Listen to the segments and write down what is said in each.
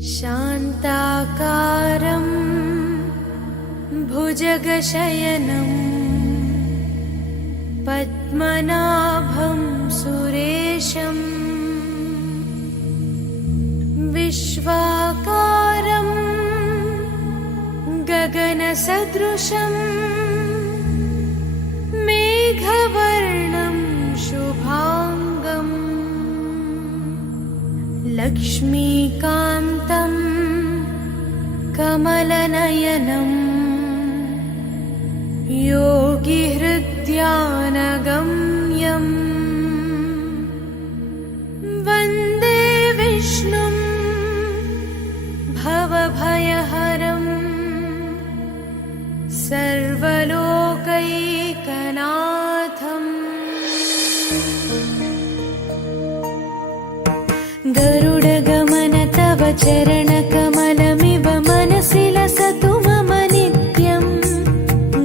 शान्ताकारं भुजगशयनं पद्मनाभं सुरेशं विश्वाकारं गगनसदृशं मेघवर्णं शुभांगम् लक्ष्मीकान्तं कमलनयनं योगिहृद्यानगम्यं वन्दे विष्णुं भवभयहरं सर्वलोकैकनाथम्। गरुडगमन तव चरणकमलमिव मनसि लसतु मम नित्यम्।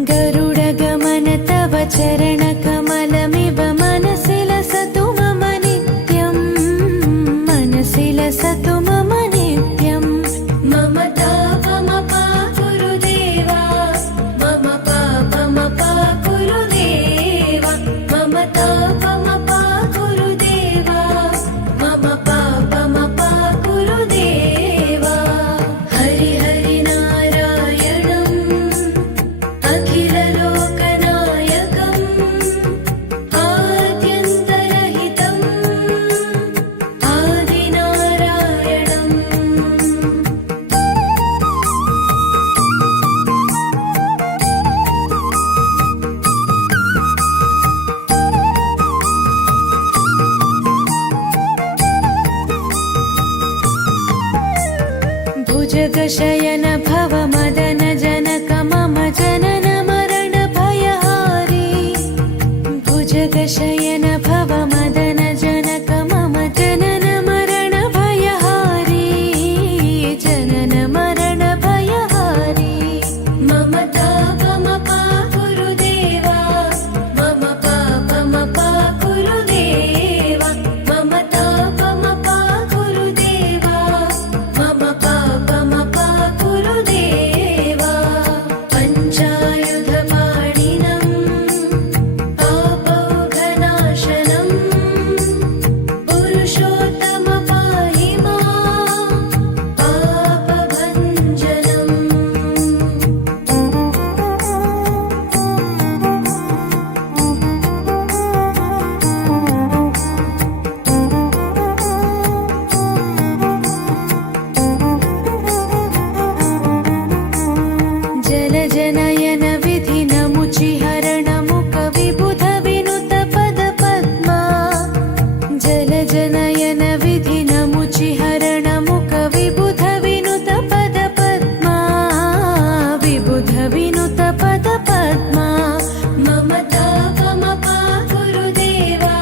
गरुडगमन तव चरणकमलमिव मनसि लसतु मम नित्यम्। मनसि लसतु मम नित्यम्। मम तापमपाकुरु देवा, मम पापमपाकुरु देवा, मम तापमपाकुरु देवा, मम पापमपाकुरु देवा। हरि हरि नारायणम् अखिललोकनायकम् आद्यन्तरहितम् आदिनारायणम्। भुजगशयन भव मदन जनक मम जनन मरण भयहारी। भुजगशयन भव मदन जनक मम जनन मरण भयहारी। जनन मरण भयहारी। मम तापमपाकुरु देवा, मम पापमपाकुरु देवा, मम तापमपाकुरु देवा, मम पापमपाकुरु देवा। पञ्चायुधपाणिनं पापौघनाशनं पुरुषोत्तम पाहि मां पापभञ्जनम्। जलजनयन विधिनमुचिहरण मुख विबुध विनुत पद पद्मा। जलजनयन विधिनमुचिहरण मुख विबुध विनुत पद पद्मा। विबुध विनुत पद पद्मा। मम तापमपाकुरु देवा,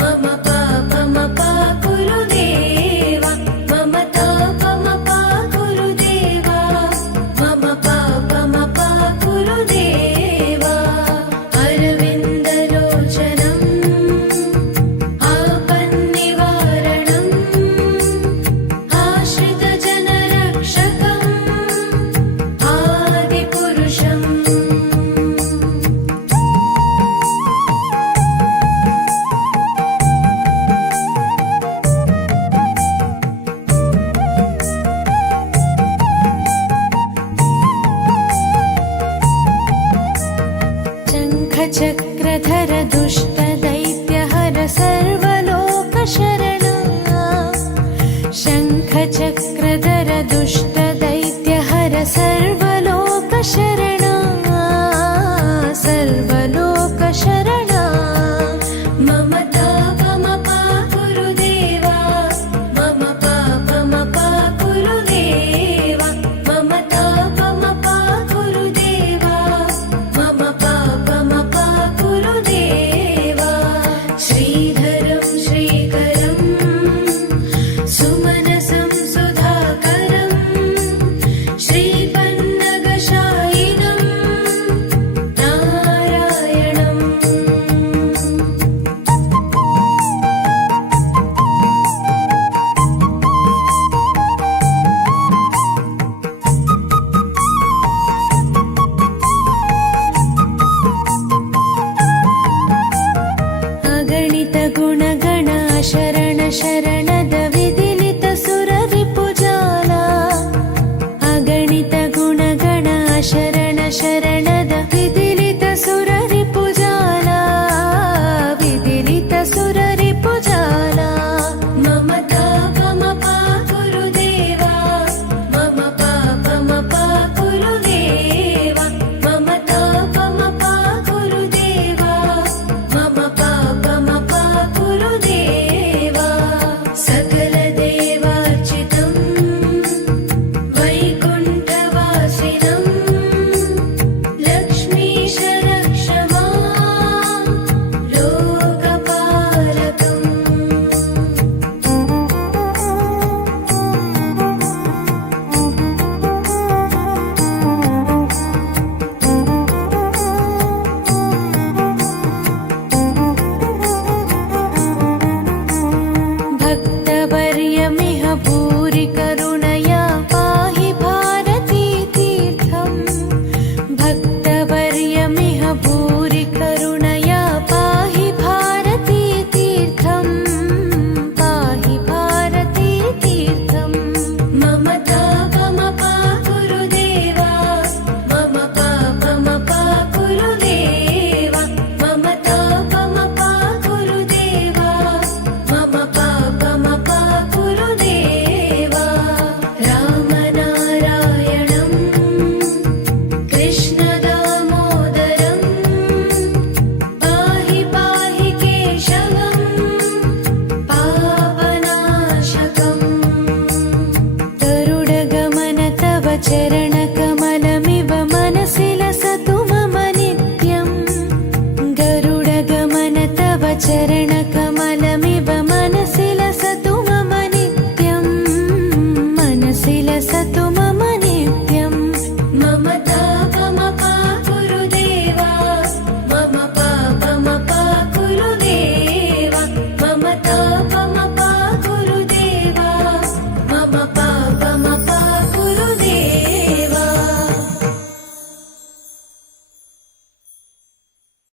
मम पापमपाकुरु देवा, मम तापमपाकुरु देवा, मम पापमपाकुरु देवा। अरविन्दलोचनम् आपन्निवारणम् आश्रितजनरक्षकम् आदिपुरुषम्। शङ्खचक्रधर दुष्टदैत्यहर सर्वलोकशरणा। शङ्खचक्रधर दुष्टदैत्यहर सर्वलोकशरणा। सर्वलोकशरणा। मम तापमपाकुरु देवा, मम पापमपाकुरु देवा, मम तापमपाकुरु देवा, मम पापमपाकुरु देवा। श्रीधरं श्रीकरं सुमनसं सुधाकरं श्रीपन्नगशायिनं नारायणम्। चरणकमलमिव मनसि लसतु मम नित्यम् गरुडगमन तव चरणकमलमिव